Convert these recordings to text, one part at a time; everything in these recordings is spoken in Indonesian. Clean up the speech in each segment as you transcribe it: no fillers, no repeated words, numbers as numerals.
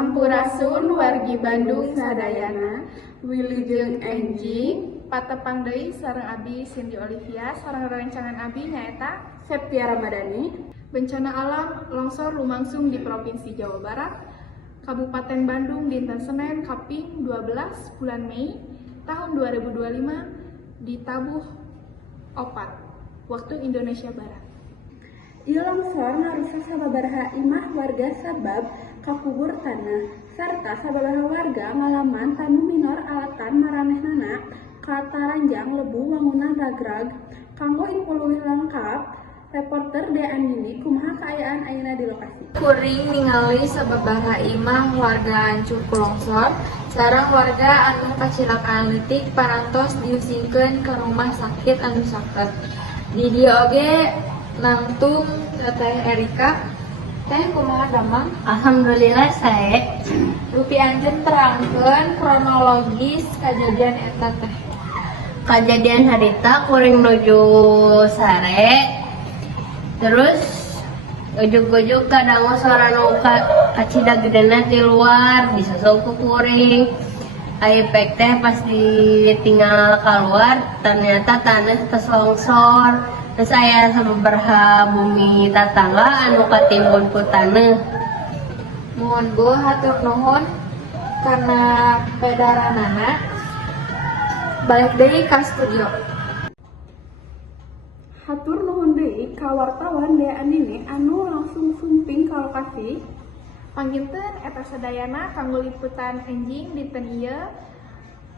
Sampurasun wargi Bandung sadayana, wilujeng enjing, patepang deui sareng Abi Cindy Olivia, sareng rerencangan Abi nyaeta Septia Ramadhani. bencana alam longsor lumangsung di Provinsi Jawa Barat, Kabupaten Bandung dinten Senin Kaping 12 bulan Mei tahun 2025 di Tabuh Opat, waktu Indonesia Barat. Ieu longsor ngarusak sababaraha imah warga sabab kakubur tanah sarta sababaraha warga ngalaman tanu minor alatan maranehnana kataranjang lebu wangunan ragrag. Kanggo info leuwih lengkap, reporter De Andini kumaha kaayaan ayeuna di lokasi. Kuring ningali sababaraha imah warga hancur ku longsor sareng warga anu kacilakaan leutik parantos diusingkeun ke rumah sakit anu saket. Di dieu oge nangtung Teh Erika. Teh kumaha damang? Alhamdulillah sae. Rupi anjeun terangkeun kronologis kajadian eta teh. Kajadian harita kuring nuju sare. Terus ujug-ujug kadang suara nu kacida gedena di luar disosong ku kuring. Aipek teh pas ditinggal keluar ternyata tanah tes longsor. Terus aya sababaraha bumi tatangga anu katimbun ku taneuh. Mohon go hatur nuhun karena pedaranana. Balik deui ka studio. Hatur nuhun deui ka wartawan De Andini anu langsung sumping ka lokasi. Panginten eta sadayana kanggo liputan enjing dinten ieu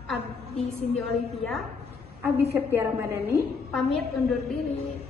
Abi Cindy Olivia Abi Septia Ramadhani pamit undur diri.